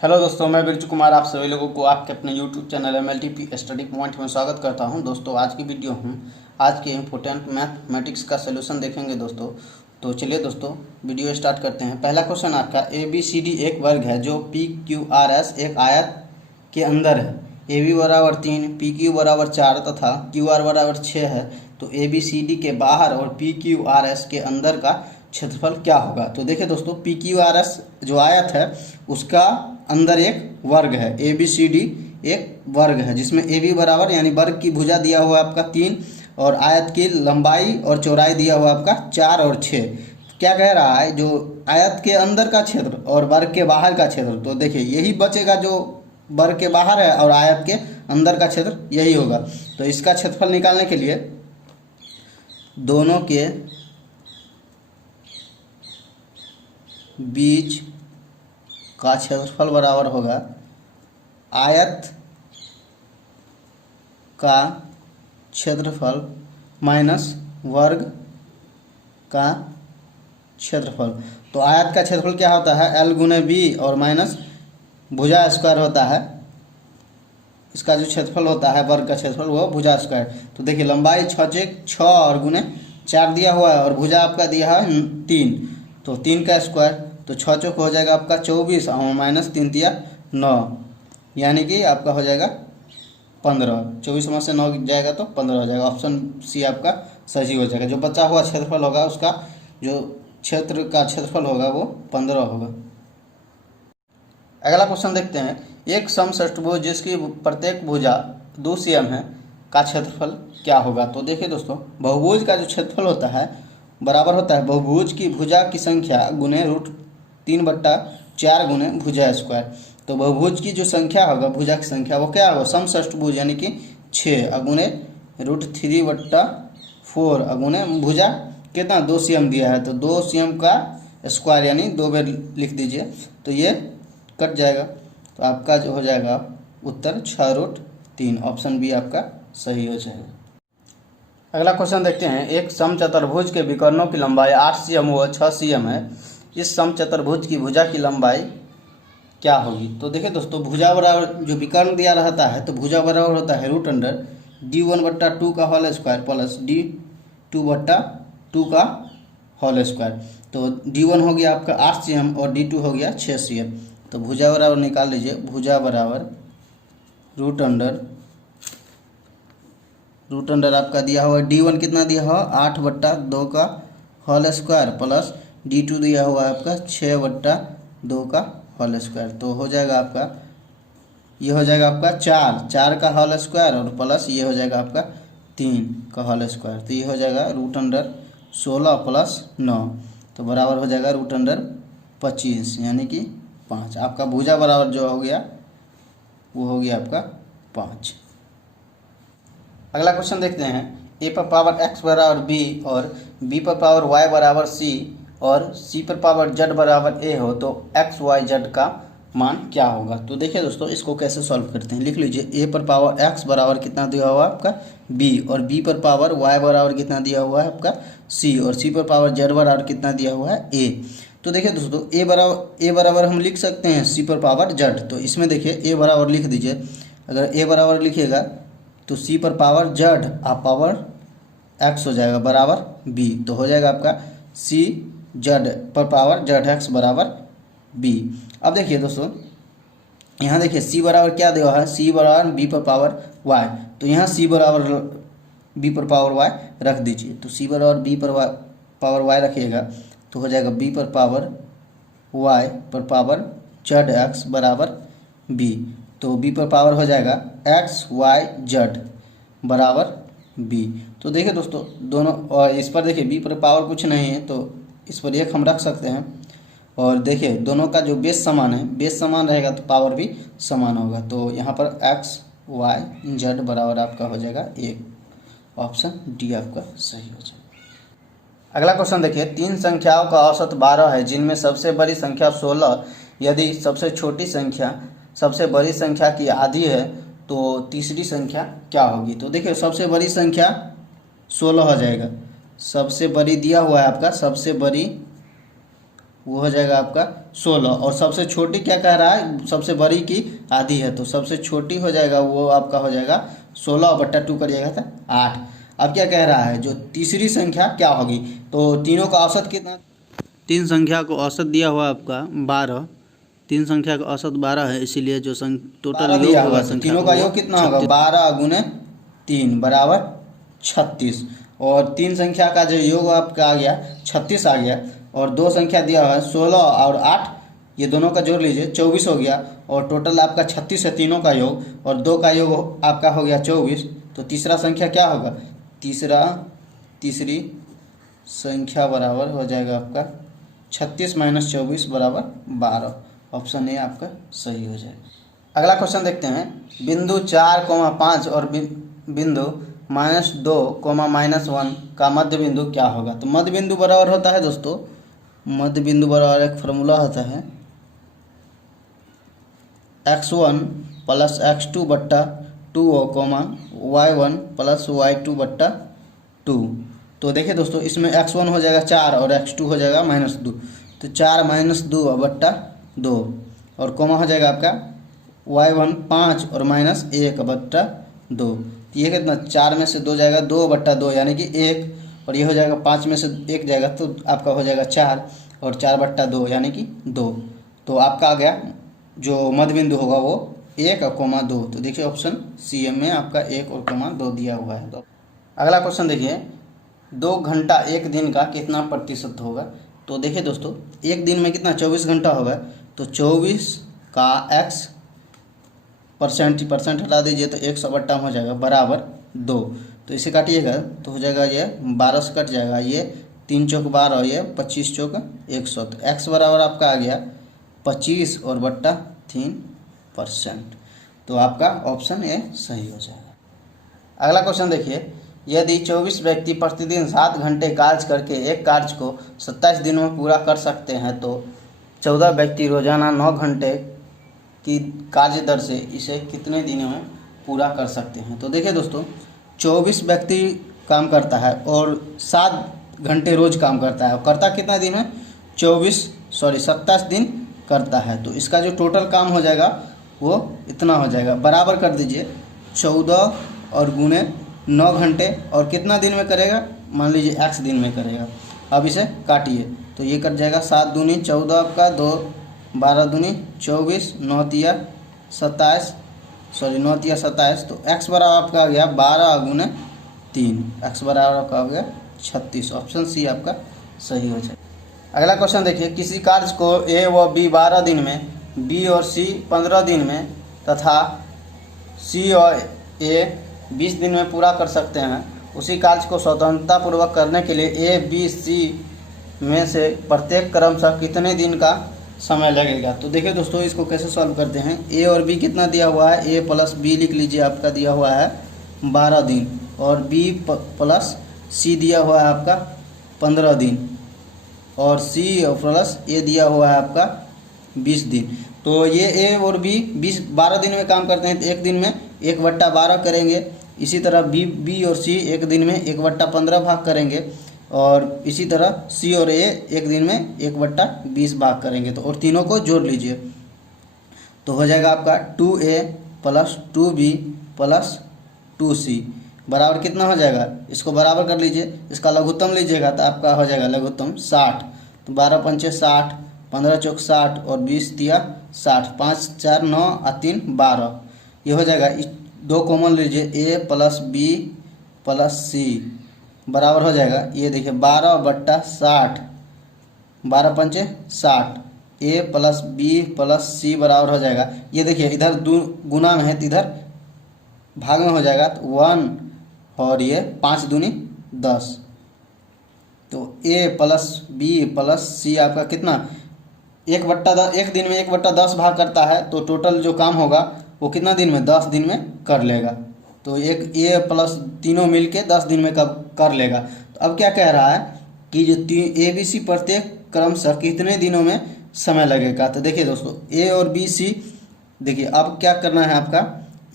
Hello दोस्तों, मैं बिरजू कुमार आप सभी लोगों को आपके अपने YouTube channel MLTP study point में स्वागत करता हूं। दोस्तों आज की वीडियो हम आज के इम्पोर्टेंट मैथमेटिक्स का सलूशन देखेंगे दोस्तों। तो चलिए दोस्तों वीडियो स्टार्ट करते हैं। पहला क्वेश्चन आपका ABCD एक वर्ग है जो PQRS एक आयत के अंदर है। AB बराबर 3, PQ बराबर 4 तथा QR बराबर 6 है। तो ABCD के बाहर और PQRS के अंदर का क्षेत्रफल क्या होगा। तो देखिए दोस्तों, PQRS जो आयत है उसका अंदर एक वर्ग है। ABCD एक वर्ग है जिसमें AB बराबर यानी वर्ग की भुजा दिया हुआ है आपका 3 और आयत की लंबाई और चौड़ाई दिया हुआ आपका 4 और 6। क्या कह रहा है, जो आयत के अंदर का क्षेत्र और वर्ग के बाहर का क्षेत्र। तो देखिए यही बचेगा, जो वर्ग के बाहर है और आयत के अंदर का क्षेत्र यही होगा। तो इसका क्षेत्रफल निकालने के लिए दोनों के बीच का क्षेत्रफल बराबर होगा आयत का क्षेत्रफल माइनस वर्ग का क्षेत्रफल। तो आयत का क्षेत्रफल क्या होता है, L गुने B और माइनस भुजा स्क्वायर होता है। इसका जो क्षेत्रफल होता है वर्ग का क्षेत्रफल वो भुजा स्क्वायर। तो देखिए लंबाई 6 और गुने 4 दिया हुआ है और भुजा आपका दिया है 3। तो 3 का स्क्वायर, तो 6 चौक हो जाएगा आपका 24 और माइनस 3 तिया 9, यानी कि आपका हो जाएगा 15। 24 में से 9 जाएगा तो 15 हो जाएगा। ऑप्शन सी आपका सही हो जाएगा। जो बचा हुआ क्षेत्रफल होगा उसका जो क्षेत्र का क्षेत्रफल होगा वो 15 होगा। अगला क्वेश्चन देखते हैं। एक समषष्ठभुज जिसकी प्रत्येक भुजा 2 cm है का क्षेत्रफल क्या होगा। तो देखिए दोस्तों, बहुभुज का जो क्षेत्रफल होता है बराबर होता है बहुभुज की भुजा की संख्या गुने √3/4 गुने भुजा स्क्वायर। तो बहुभुज की जो संख्या होगा भुजा की संख्या वो क्या होगा, समषष्ठभुज यानी कि 6 अगुने √3/4 अगुने भुजा कितना 2 cm दिया है। तो 2 cm का स्क्वायर यानी 2 बार लिख दीजिए तो ये कट जाएगा। तो आपका जो हो जाएगा उत्तर 6√3। ऑप्शन बी आपका सही हो जाएगा। अगला क्वेश्चन देखते हैं। एक समचतुर्भुज के विकर्णों की लंबाई 8 cm व 6 cm है। इस समचतुर्भुज की भुजा की लंबाई क्या होगी। तो देखिए दोस्तों, भुजा बराबर जो विकर्ण दिया रहता है तो भुजा बराबर होता है √D1/2 का होल स्क्वायर प्लस D2/2 का होल स्क्वायर। तो D1 हो गया आपका 8 cm और D2 हो गया 6 cm। तो भुजा बराबर निकाल लीजिए। भुजा बराबर रूट अंडर आपका दिया हुआ D1 कितना दिया हुआ 8/2 का होल स्क्वायर प्लस D2 दिया हुआ है आपका 6/2 का होल स्क्वायर। तो हो जाएगा आपका ये हो जाएगा आपका 4 का होल स्क्वायर और प्लस ये हो जाएगा आपका 3 का होल स्क्वायर। तो ये हो जाएगा √16 प्लस 9 तो बराबर हो जाएगा √25 यानी कि 5। आपका भुजा बराबर जो हो गया वो हो गया आपका 5। अगला क्वेश्चन देखते हैं। A पर पावर x बराबर b और b पर पावर y बराबर c और c पर पावर z बराबर a हो तो x y z का मान क्या होगा। तो देखिए दोस्तों, इसको कैसे सॉल्व करते हैं। लिख लीजिए a पर पावर x बराबर कितना दिया हुआ है आपका b और b पर पावर y बराबर कितना दिया हुआ है आपका c और c पर पावर z बराबर कितना दिया हुआ है a। तो देखिए दोस्तों, a बराबर हम लिख सकते हैं c पर पावर z। तो इसमें देखिए a बराबर लिख दीजिए। अगर a बराबर लिखिएगा तो c पर पावर z आप पावर x हो जाएगा बराबर b। तो हो जाएगा आपका c z पर पावर zx बराबर b। अब देखिए दोस्तों, यहाँ देखिए c बराबर क्या दिया है, c बराबर b पर पावर y। तो यहाँ c बराबर b पर पावर y रख दीजिए। तो c बराबर b पर पावर y रखिएगा तो हो जाएगा b पर पावर y पर पावर zx बराबर b। तो b पर पावर हो जाएगा x y z बराबर b। तो देखिए दोस्तों दोनों, और इस पर देखिए b पर पावर कुछ नहीं है तो इस पर 1 हम रख सकते हैं। और देखिए दोनों का जो बेस समान है, बेस समान रहेगा तो पावर भी समान होगा। तो यहाँ पर x y z बराबर आपका हो जाएगा 1। ऑप्शन डी आपका सही हो जाएगा। अगला क्वेश्चन देखिए। 3 संख्याओं का औसत 12 है जिनमें सबसे बड़ी संख्या 16। यदि सबसे छोटी संख्या सबसे बड़ी संख्या की आधी है तो तीसरी संख्या क्या होगी। तो देखिए सबसे बड़ी संख्या 16 हो जाएगा। सबसे बड़ी दिया हुआ है आपका, सबसे बड़ी वो हो जाएगा आपका 16। और सबसे छोटी क्या कह रहा है, सबसे बड़ी की आधी है, तो सबसे छोटी हो जाएगा वो आपका हो जाएगा 16/2 करिएगा था 8। अब क्या कह रहा है, जो तीसरी संख्या क्या होगी, तो तीनों का औसत कितना, तीन संख्या को औसत दिया हुआ आपका 12, तीन संख्या का औसत 12 है, इसीलिए जो टोटल योग दिया होगा हुआ, तो संख्या तीनों का योग कितना होगा, 12 गुने 3 बराबर 36। और तीन संख्या का जो योग आपका आ गया 36 आ गया, और दो संख्या दिया हुआ है 16 और 8, ये दोनों का जोड़ लीजिए 24 हो गया, और टोटल आपका 36 है तीनों का योग, और दो का योग आपका हो गया 24। तो तीसरा संख्या क्या होगा, तीसरी संख्या बराबर हो जाएगा आपका 36 - 24 बराबर 12। ऑप्शन ए आपका सही हो जाएगा। अगला क्वेश्चन देखते हैं, बिंदु 4,5 और बिंदु -2, -1 का मध्य बिंदु क्या होगा। तो मध्य बिंदु बराबर होता है दोस्तों, मध्य बिंदु बराबर एक फार्मूला होता है x1 + x2/2 y1 + y2/2। तो देखिए दोस्तों, इसमें x1 हो जाएगा 4 और x2 हो जाएगा -2, तो 4 - 2/2, और कोमा हो जाएगा आपका y1 5 और -1/2। तो ये कितना, 4 में से 2 जाएगा 2/2 यानी कि 1, और ये हो जाएगा 5 में से 1 जाएगा तो आपका हो जाएगा 4, और 4/2 यानी कि 2। तो आपका आ गया जो मध्य बिंदु होगा वो 1 और 2। तो देखिए ऑप्शन सी एम में आपका 1 और 2 दिया हुआ है। तो अगला क्वेश्चन देखिए, 2 घंटा एक दिन का कितना प्रतिशत होगा। तो देखिए दोस्तों, एक दिन में कितना 24 घंटा होगा, तो 24 का x परसेंट हटा दीजिए तो 100 हो जाएगा बराबर 2। तो इसे काटिएगा तो हो जाएगा ये 12 से कट जाएगा, ये 3 चौक 12, ये 25 चौक 100। तो x बराबर आपका आ गया 25 और बट्टा 3%। तो आपका ऑप्शन ए सही हो जाएगा। अगला क्वेश्चन देखिए, यदि 24 व्यक्ति प्रतिदिन 7 घंटे कार्य करके एक कार्य को 27 दिनों में पूरा कर सकते हैं, तो 14 व्यक्ति रोजाना 9 घंटे की कार्य दर से इसे कितने दिनों में पूरा कर सकते हैं। तो देखिए दोस्तों, 24 व्यक्ति काम करता है और 7 घंटे रोज काम करता है, और करता कितना दिन है, 27 दिन करता है। तो इसका जो टोटल काम हो जाएगा वो इतना हो जाएगा, बराबर कर दीजिए 14 और गुने 9 घंटे, और कितना दिन में करेगा, मान लीजिए x दिन में करेगा। अब इसे काटिए तो ये कट जाएगा, 7 दूनी 14 आपका, 2 12 दूनी 24, 9 तिया 27, 9 तो x बराबर आपका आ गया 12 गुने 3, x बराबर आपका हो गया 36। ऑप्शन सी आपका सही हो जाएगा। अगला क्वेश्चन देखिए, किसी कार्य को ए व बी 12 दिन में, बी और सी 15 दिन में तथा सी और ए 20 दिन में पूरा कर सकते हैं। उसी कार्य को स्वतंत्रतापूर्वक करने के लिए ए बी सी में से प्रत्येक क्रमशः कितने दिन का समय लगेगा। तो देखिए दोस्तों, इसको कैसे सॉल्व करते हैं। ए और बी कितना दिया हुआ है, ए प्लस बी लिख लीजिए, आपका दिया हुआ है 12 दिन, और बी प्लस सी दिया हुआ है आपका 15 दिन, और सी प्लस ए दिया हुआ है आपका 20 दिन। तो ये ए और बी 12 दिन में काम करते हैं, तो एक दिन में 1/12 करेंगे। इसी तरह बी और सी एक दिन में 1/15 भाग करेंगे, और इसी तरह सी और ए एक दिन में 1/20 भाग करेंगे। तो और तीनों को जोड़ लीजिए तो हो जाएगा आपका 2a + 2b + 2c बराबर कितना हो जाएगा, इसको बराबर कर लीजिए, इसका लघुत्तम लीजिएगा तो आपका हो जाएगा लघुत्तम 60। तो 12 पंचे 60, 15 चौक 60 और 20 तिया 60, 5 4 9 और 3 12, ये हो जाएगा। दो कॉमन लीजिए, a + b + c बराबर हो जाएगा, ये देखिए 12/60, 12 पंचे 60, a + b + c बराबर हो जाएगा। ये देखिए इधर गुना में है तो इधर भाग में हो जाएगा, तो 1 और ये 5 दूनी 10। तो a + b + c आपका कितना 1/10, एक दिन में 1/10 भाग करता है, तो टोटल जो काम होगा वो कितना दिन में, 10 दिन में कर लेगा। तो एक a प्लस तीनों मिलके 10 दिन में कब कर लेगा। तो अब क्या कह रहा है कि जो ए बी सी प्रत्येक क्रमशः कितने दिनों में समय लगेगा। तो देखिए दोस्तों, ए और बी सी, देखिए अब क्या करना है आपका,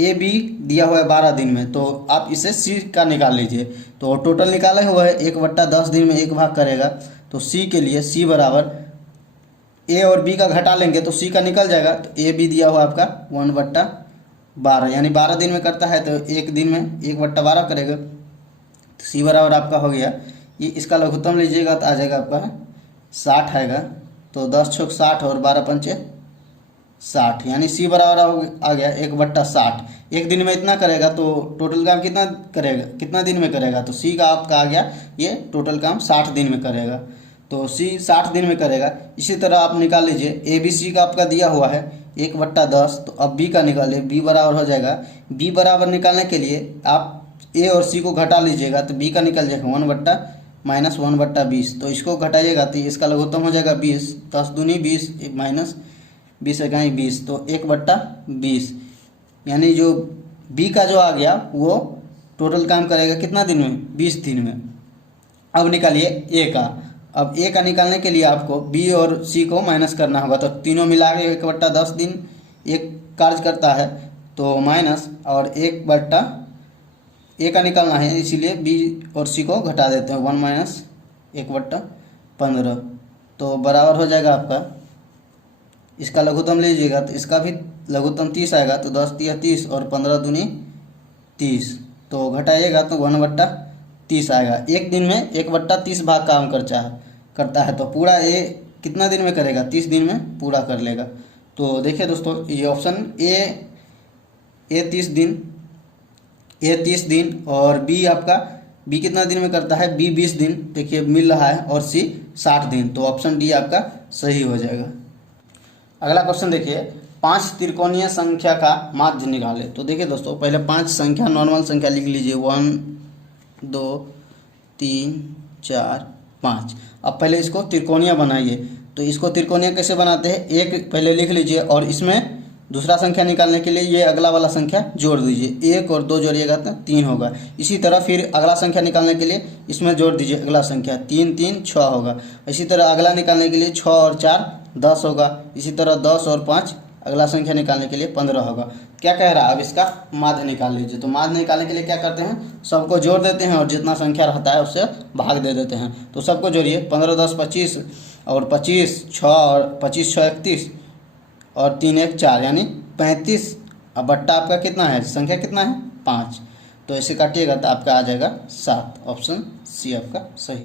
ए बी दिया हुआ है 12 दिन में, तो आप इसे सी का निकाल लीजिए। तो टोटल निकाला हुआ है 1/10 दिन में 1 भाग करेगा, तो सी के लिए सी बराबर ए और बी का घटा लेंगे तो सी का निकल जाएगा। तो ए बी दिया हुआ आपका 1/12 यानी 12 दिन में करता है तो एक दिन में 1/12 करेगा। तो सी बराबर आपका हो गया, ये इसका लघुत्तम लीजिएगा तो आ जाएगा आपका 60 आएगा। तो 10 छोक 60 और 12 पंचे 60 यानी सी बराबर आ गया 1/60। एक दिन में इतना करेगा तो टोटल काम कितना करेगा, कितना दिन में करेगा, तो सी का आपका आ गया ये टोटल काम 60 दिन में करेगा। तो सी 60 दिन में करेगा। इसी तरह आप निकाल लीजिए ए बी सी का आपका दिया हुआ है 1/10। तो अब बी का निकालिए, बी बराबर हो जाएगा, बी बराबर निकालने के लिए आप ए और सी को घटा लीजिएगा तो बी का निकल जाएगा 1/-1/20। तो इसको घटाइएगा तो इसका लघुत्तम हो जाएगा 20। 10 दूनी 20 माइनस 20 इकाई 20 तो 1/20 यानी जो बी का जो आ गया वो टोटल काम करेगा कितना दिन में, 20 दिन में। अब निकालिए ए का। अब ए का निकालने के लिए आपको बी और सी को माइनस करना होगा। तो तीनों मिला के 1/10 दिन एक कार्य करता है तो माइनस और ए का निकालना है इसीलिए बी और सी को घटा देते हैं 1 - 1/15। तो बराबर हो जाएगा आपका, इसका लघुत्तम लीजिएगा तो इसका भी लघुत्तम 30 आएगा। तो 10 तिया 30 और 15 दूनी 30। तो घटाइएगा तो 1/30 आएगा। एक दिन में 1/30 भाग काम करता है। तो पूरा ए कितना दिन में करेगा, 30 दिन में पूरा कर लेगा। तो देखिए दोस्तों ये ऑप्शन ए 30 दिन और बी आपका बी कितना दिन में करता है, बी 20 दिन देखिए मिल रहा है और सी 60 दिन। तो ऑप्शन डी आपका सही हो जाएगा। अगला क्वेश्चन देखिए, 5 त्रिकोणीय संख्या का माध्य निकाले। तो देखिए दोस्तों पहले 5 संख्या नॉर्मल संख्या लिख लीजिए 1 2 3 4 5। अब पहले इसको त्रिकोणीय बनाइए। तो इसको त्रिकोणीय कैसे बनाते हैं, एक पहले लिख लीजिए और इसमें दूसरा संख्या निकालने के लिए ये अगला वाला संख्या जोड़ दीजिए। 1 और 2 जोड़िएगा तो 3 होगा। इसी तरह फिर अगला संख्या निकालने के लिए इसमें जोड़ दीजिए अगला संख्या, 3 3 6 होगा। इसी तरह अगला निकालने के लिए 6 और 4 10 होगा। इसी तरह 10 और 5 अगला संख्या निकालने के लिए 15 होगा। क्या कह रहा है, अब इसका माध्य निकाल लीजिए। तो माध्य निकालने के लिए क्या करते हैं, सबको जोड़ देते हैं और जितना संख्या रहता है उससे भाग दे देते हैं। तो सबको जोड़िए, 15 10 25 और 25 6 और 25 6 31 और 3 1 4 यानी 35। अब बट्टा आपका कितना है, संख्या कितना है 5। तो ऐसे काटिएगा तो आपका आ जाएगा 7। ऑप्शन सी आपका सही।